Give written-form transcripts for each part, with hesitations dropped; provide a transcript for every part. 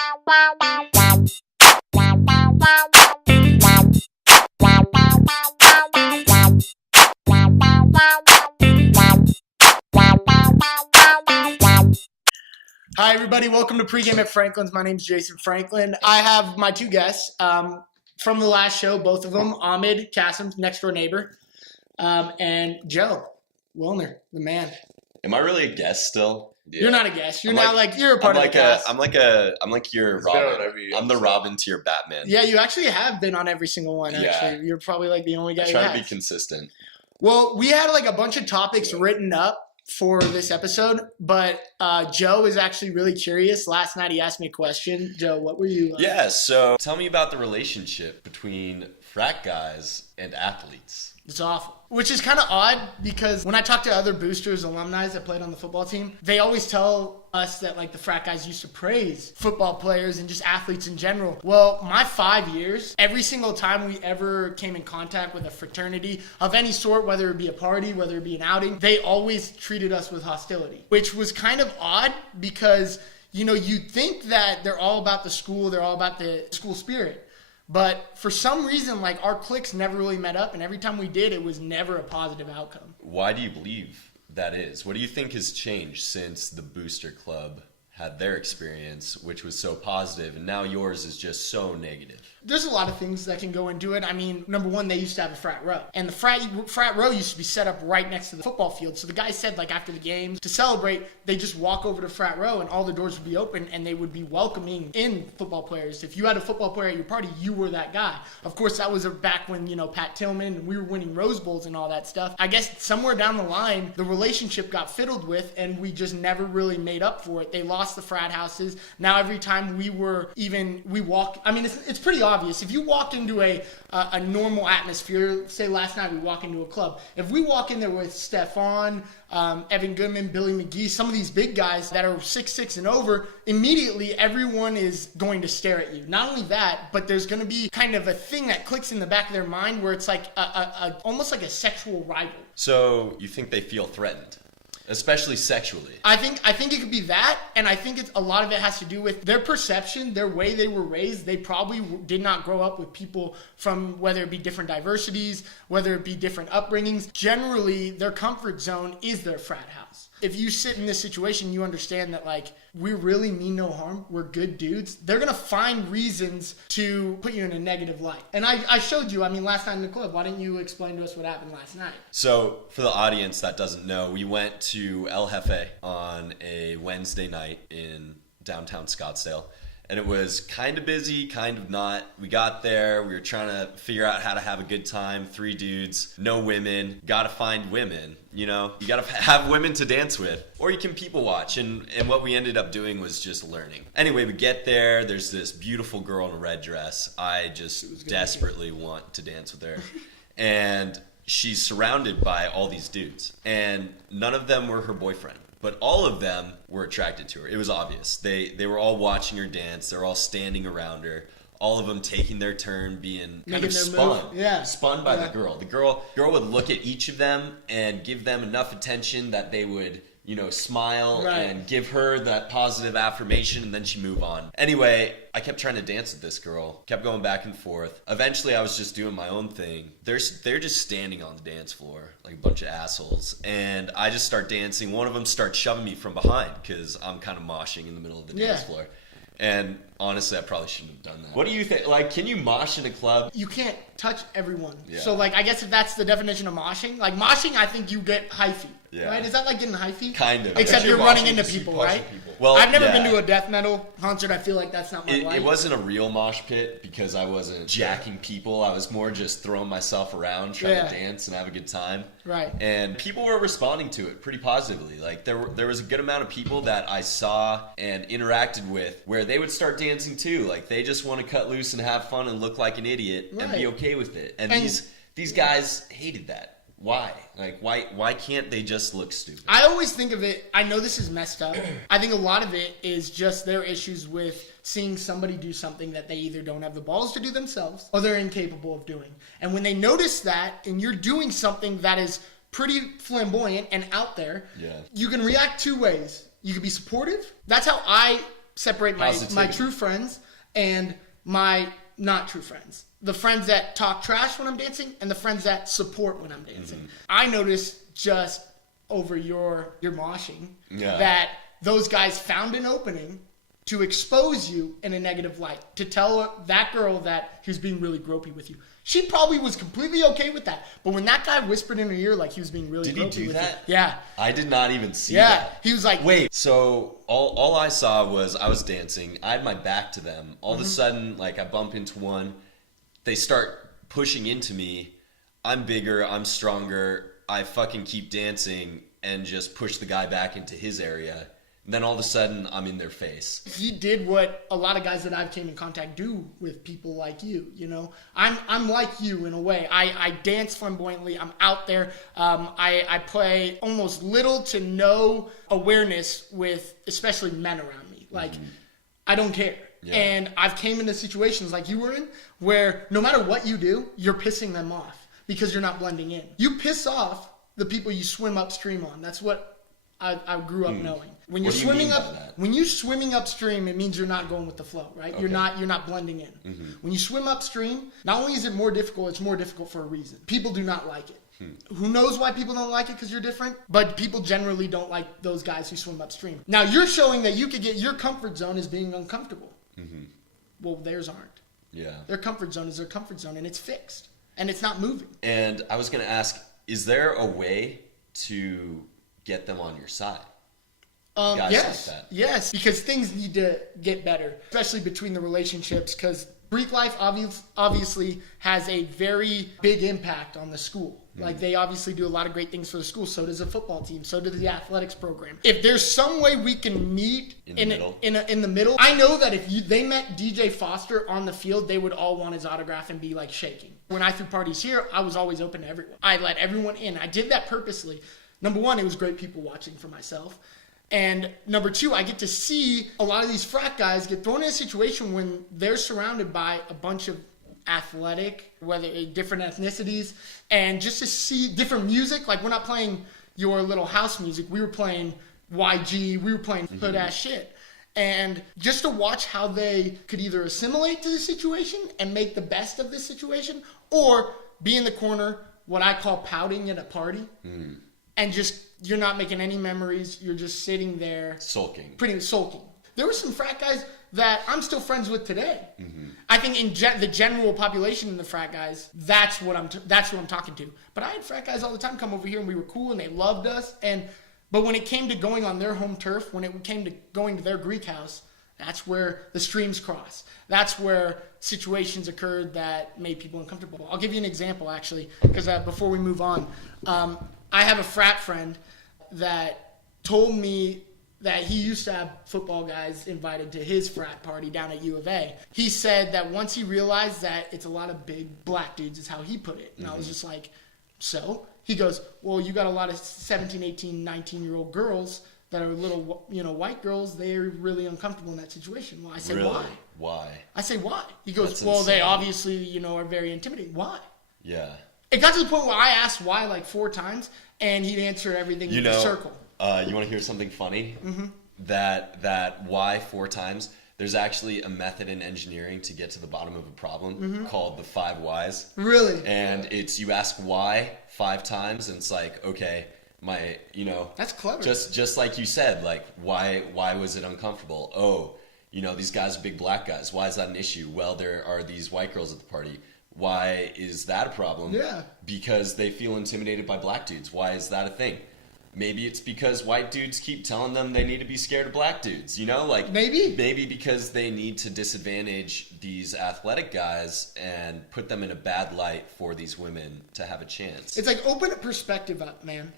Hi, everybody. Welcome to Pregame at Franklin's. My name is Jason Franklin. I have my two guests from the last show, both of them, Ahmed Kassim's next door neighbor, and Joe Wilner, the man. Am I really a guest still? Yeah. You're not a guest. You're you're a part of the cast. I'm like your Robin. I'm the Robin to your Batman. Yeah, you actually have been on every single one, actually. Yeah. You're probably like the only guy who has. I try to be consistent. Well, we had like a bunch of topics written up for this episode, but Joe is actually really curious. Last night he asked me a question. Joe, what were you? Yeah, so tell me about the relationship between frat guys and athletes. It's awful. Which is kind of odd because when I talk to other boosters, alumni that played on the football team, they always tell us that like the frat guys used to praise football players and just athletes in general. Well, my 5 years, every single time we ever came in contact with a fraternity of any sort, whether it be a party, whether it be an outing, they always treated us with hostility, which was kind of odd because, you know, you'd think that they're all about the school, they're all about the school spirit. But for some reason, like, our cliques never really met up, and every time we did, it was never a positive outcome. Why do you believe that is? What do you think has changed since the Booster Club had their experience, which was so positive, and now yours is just so negative? There's a lot of things that can go into it. I mean, number one, they used to have a frat row. And the frat row used to be set up right next to the football field. So the guys said, like, after the games, to celebrate, they just walk over to frat row and all the doors would be open and they would be welcoming in football players. If you had a football player at your party, you were that guy. Of course, that was back when, you know, Pat Tillman and we were winning Rose Bowls and all that stuff. I guess somewhere down the line, the relationship got fiddled with and we just never really made up for it. They lost the frat houses. Now every time we walk, I mean, it's pretty obvious. If you walked into a normal atmosphere, say last night we walk into a club, if we walk in there with Stefan, Evan Goodman, Billy McGee, some of these big guys that are 6'6" and over, immediately everyone is going to stare at you. Not only that, but there's going to be kind of a thing that clicks in the back of their mind where it's like almost like a sexual rival. So you think they feel threatened? Especially sexually. I think it could be that, and I think a lot of it has to do with their perception, their way they were raised. They probably did not grow up with people from whether it be different diversities, whether it be different upbringings. Generally, their comfort zone is their frat house. If you sit in this situation, you understand that, like, we really mean no harm. We're good dudes. They're going to find reasons to put you in a negative light. And I showed you, I mean, last night in the club. Why didn't you explain to us what happened last night? So, for the audience that doesn't know, we went to El Jefe on a Wednesday night in downtown Scottsdale. And it was kind of busy, kind of not. We got there, we were trying to figure out how to have a good time. 3 dudes, no women. Gotta find women, you know? You gotta have women to dance with. Or you can people watch. And what we ended up doing was just learning. Anyway, we get there, there's this beautiful girl in a red dress. I just desperately want to dance with her. And she's surrounded by all these dudes. And none of them were her boyfriend. But all of them were attracted to her. It was obvious. They were all watching her dance. They were all standing around her. All of them taking their turn, being kind of spun by the girl. The girl would look at each of them and give them enough attention that they would, you know, smile and give her that positive affirmation, and then she'd move on. Anyway, I kept trying to dance with this girl, kept going back and forth. Eventually, I was just doing my own thing. They're just standing on the dance floor like a bunch of assholes, and I just start dancing. One of them starts shoving me from behind because I'm kind of moshing in the middle of the dance floor. And honestly, I probably shouldn't have done that. What do you think? Like, can you mosh in a club? You can't touch everyone. Yeah. So, like, I guess if that's the definition of moshing, like, moshing, I think you get hyphy. Yeah. Right? Is that like getting hyphy? Kind of. Except you're running into people, right? Well, I've never been to a death metal concert. I feel like that's not my life. It wasn't a real mosh pit because I wasn't jacking people. I was more just throwing myself around, trying to dance and have a good time. Right. And people were responding to it pretty positively. Like, there was a good amount of people that I saw and interacted with where they would start dancing too. Like, they just want to cut loose and have fun and look like an idiot and be okay with it. And these guys hated that. Why? Like, why can't they just look stupid? I always think of it, I know this is messed up. I think a lot of it is just their issues with seeing somebody do something that they either don't have the balls to do themselves or they're incapable of doing. And when they notice that and you're doing something that is pretty flamboyant and out there, you can react 2 ways. You can be supportive. That's how I separate my true friends and my not true friends. The friends that talk trash when I'm dancing and the friends that support when I'm dancing. I noticed just over your moshing that those guys found an opening to expose you in a negative light, to tell that girl that he was being really gropey with you. She probably was completely okay with that. But when that guy whispered in her ear like he was being really gropey with you. Did he do that? Yeah. I did not even see that. He was like... Wait, so all I saw was I was dancing. I had my back to them. All of a sudden, like, I bump into one. They start pushing into me. I'm bigger. I'm stronger. I fucking keep dancing and just push the guy back into his area. And then all of a sudden, I'm in their face. He did what a lot of guys that I've came in contact do with people like you, you know? I'm like you in a way. I dance flamboyantly. I'm out there. I play almost little to no awareness with especially men around me. Like, I don't care. Yeah. And I've came into situations like you were in where no matter what you do, you're pissing them off because you're not blending in. You piss off the people you swim upstream on. That's what I grew up knowing. When you're swimming upstream, it means you're not going with the flow, right? Okay. You're not blending in. When you swim upstream, not only is it more difficult, it's more difficult for a reason. People do not like it. Who knows why people don't like it? Because you're different. But people generally don't like those guys who swim upstream. Now you're showing that you could get your comfort zone as being uncomfortable. Well, theirs aren't. Yeah. Their comfort zone is their comfort zone, and it's fixed, and it's not moving. And I was going to ask, is there a way to get them on your side? Yes, like that. Yes, because things need to get better, especially between the relationships, because Greek life obviously has a very big impact on the school. Like, they obviously do a lot of great things for the school. So does the football team. So does the athletics program. If there's some way we can meet in the middle, I know that if they met DJ Foster on the field, they would all want his autograph and be like shaking. When I threw parties here, I was always open to everyone. I let everyone in. I did that purposely. Number one, it was great people watching for myself. And number two, I get to see a lot of these frat guys get thrown in a situation when they're surrounded by a bunch of athletic, whether different ethnicities, and just to see different music. Like, we're not playing your little house music. We were playing YG. We were playing hood ass shit. And just to watch how they could either assimilate to the situation and make the best of the situation, or be in the corner, what I call pouting at a party, and just, you're not making any memories. You're just sitting there. Sulking. There were some frat guys that I'm still friends with today. I think in the general population in the frat guys, that's who I'm talking to. But I had frat guys all the time come over here, and we were cool, and they loved us. But when it came to going on their home turf, when it came to going to their Greek house, that's where the streams cross. That's where situations occurred that made people uncomfortable. I'll give you an example, actually, because before we move on, I have a frat friend that told me that he used to have football guys invited to his frat party down at U of A. He said that once he realized that it's a lot of big black dudes, is how he put it. And I was just like, so? He goes, well, you got a lot of 17, 18, 19-year-old girls that are little, white girls. They're really uncomfortable in that situation. Well, I said, really? Why? Why? I say, why? He goes, that's well, insane. They obviously, are very intimidating. Why? Yeah. It got to the point where I asked why like 4 times, and he'd answer everything in a circle. You want to hear something funny? That why 4 times? There's actually a method in engineering to get to the bottom of a problem called the 5 whys. Really? And it's, you ask why 5 times, and it's like, okay, that's clever. Just like you said, like, why was it uncomfortable? Oh, these guys are big black guys. Why is that an issue? Well, there are these white girls at the party. Why is that a problem? Yeah. Because they feel intimidated by black dudes. Why is that a thing? Maybe it's because white dudes keep telling them they need to be scared of black dudes, Maybe because they need to disadvantage these athletic guys and put them in a bad light for these women to have a chance. It's like, open a perspective up, man.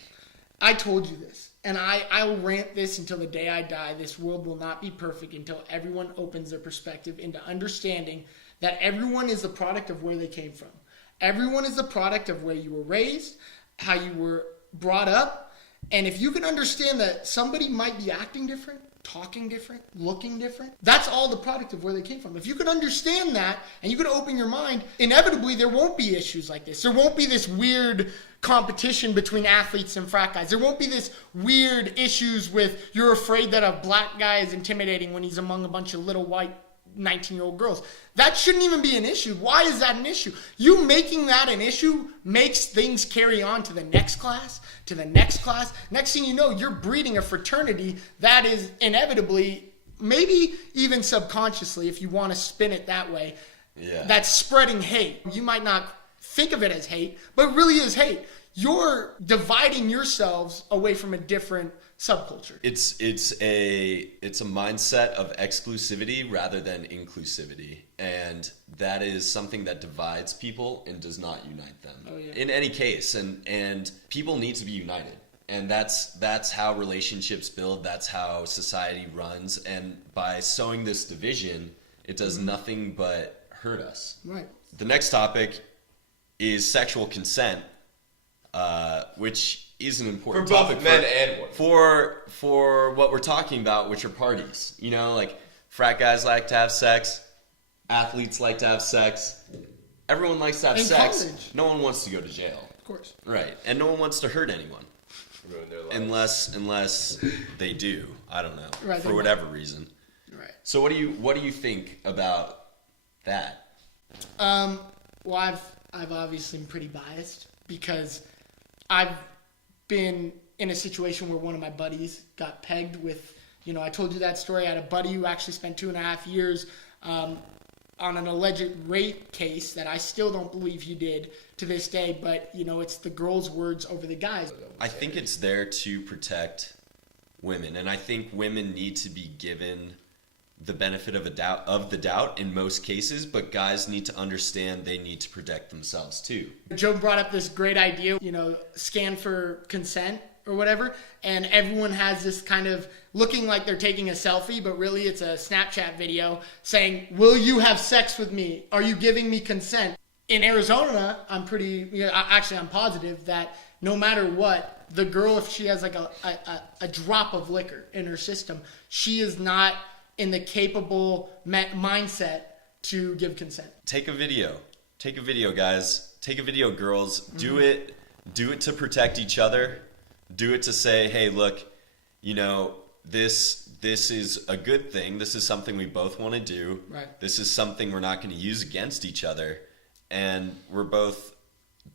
I told you this, and I will rant this until the day I die. This world will not be perfect until everyone opens their perspective into understanding that everyone is the product of where they came from. Everyone is the product of where you were raised, how you were brought up. And if you can understand that somebody might be acting different, talking different, looking different. That's all the product of where they came from. If you could understand that and you could open your mind, inevitably there won't be issues like this. There won't be this weird competition between athletes and frat guys. There won't be this weird issues with you're afraid that a black guy is intimidating when he's among a bunch of little white 19-year-old girls. That shouldn't even be an issue. Why is that an issue? You making that an issue makes things carry on to the next class, to the next class. Next thing you know, you're breeding a fraternity that is inevitably, maybe even subconsciously, if you want to spin it that way, that's spreading hate. You might not think of it as hate, but it really is hate. You're dividing yourselves away from a different subculture. It's a mindset of exclusivity rather than inclusivity, and that is something that divides people and does not unite them. In any case, and people need to be united, and that's how relationships build. That's how society runs, and by sowing this division, it does nothing but hurt us. Right. The next topic is sexual consent, which is an important topic for men and women. For what we're talking about, which are parties. You know, like frat guys like to have sex, athletes like to have sex, everyone likes to have sex. College. No one wants to go to jail. Of course. Right, and no one wants to hurt anyone. Ruin their lives. Unless they do. I don't know. Right, for whatever reason. Right. So what do you think about that? Well, I've obviously been pretty biased because I've been in a situation where one of my buddies got pegged with, I told you that story. I had a buddy who actually spent 2.5 years on an alleged rape case that I still don't believe he did to this day, but, it's the girl's words over the guys. I think it's there to protect women, and I think women need to be given the benefit of the doubt in most cases, but guys need to understand they need to protect themselves too. Joe brought up this great idea, scan for consent or whatever, and everyone has this kind of looking like they're taking a selfie, but really it's a Snapchat video saying, will you have sex with me? Are you giving me consent? In Arizona, I'm positive that no matter what, the girl, if she has like a drop of liquor in her system, she is not in the capable mindset to give consent. Take a video, guys. Take a video, girls. Do it to protect each other. Do it to say, hey, look, this is a good thing. This is something we both want to do. Right. This is something we're not going to use against each other, and we're both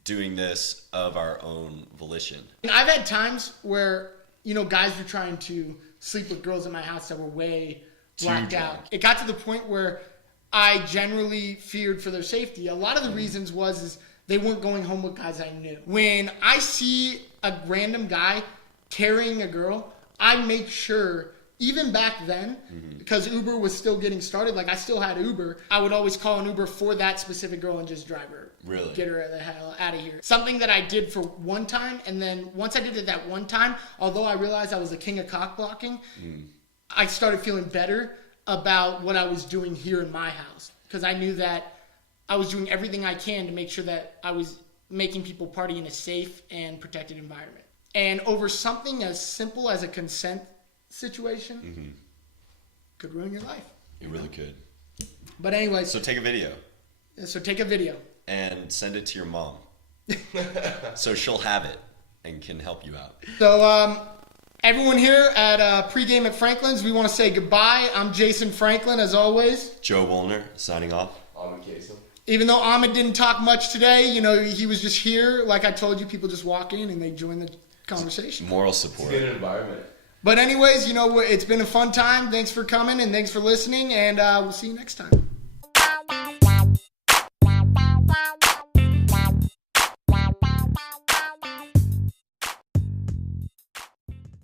doing this of our own volition. And I've had times where guys were trying to sleep with girls in my house that were way blacked out. It got to the point where I generally feared for their safety. A lot of the reasons is they weren't going home with guys I knew. When I see a random guy carrying a girl, I make sure, even back then, because Uber was still getting started, like I still had Uber, I would always call an Uber for that specific girl and just drive her. Really? Get her the hell out of here. Something that I did for one time, and then once I did it that one time, although I realized I was the king of cock blocking, I started feeling better about what I was doing here in my house, because I knew that I was doing everything I can to make sure that I was making people party in a safe and protected environment. And over something as simple as a consent situation could ruin your life. It really could. But anyways. So take a video. And send it to your mom. So she'll have it and can help you out. So, everyone here at Pregame at Franklin's, we want to say goodbye. I'm Jason Franklin, as always. Joe Woolner, signing off. Ahmed Kasem. Even though Ahmed didn't talk much today, he was just here. Like I told you, people just walk in and they join the conversation. Moral support. It's a good environment. But anyways, it's been a fun time. Thanks for coming and thanks for listening, and we'll see you next time.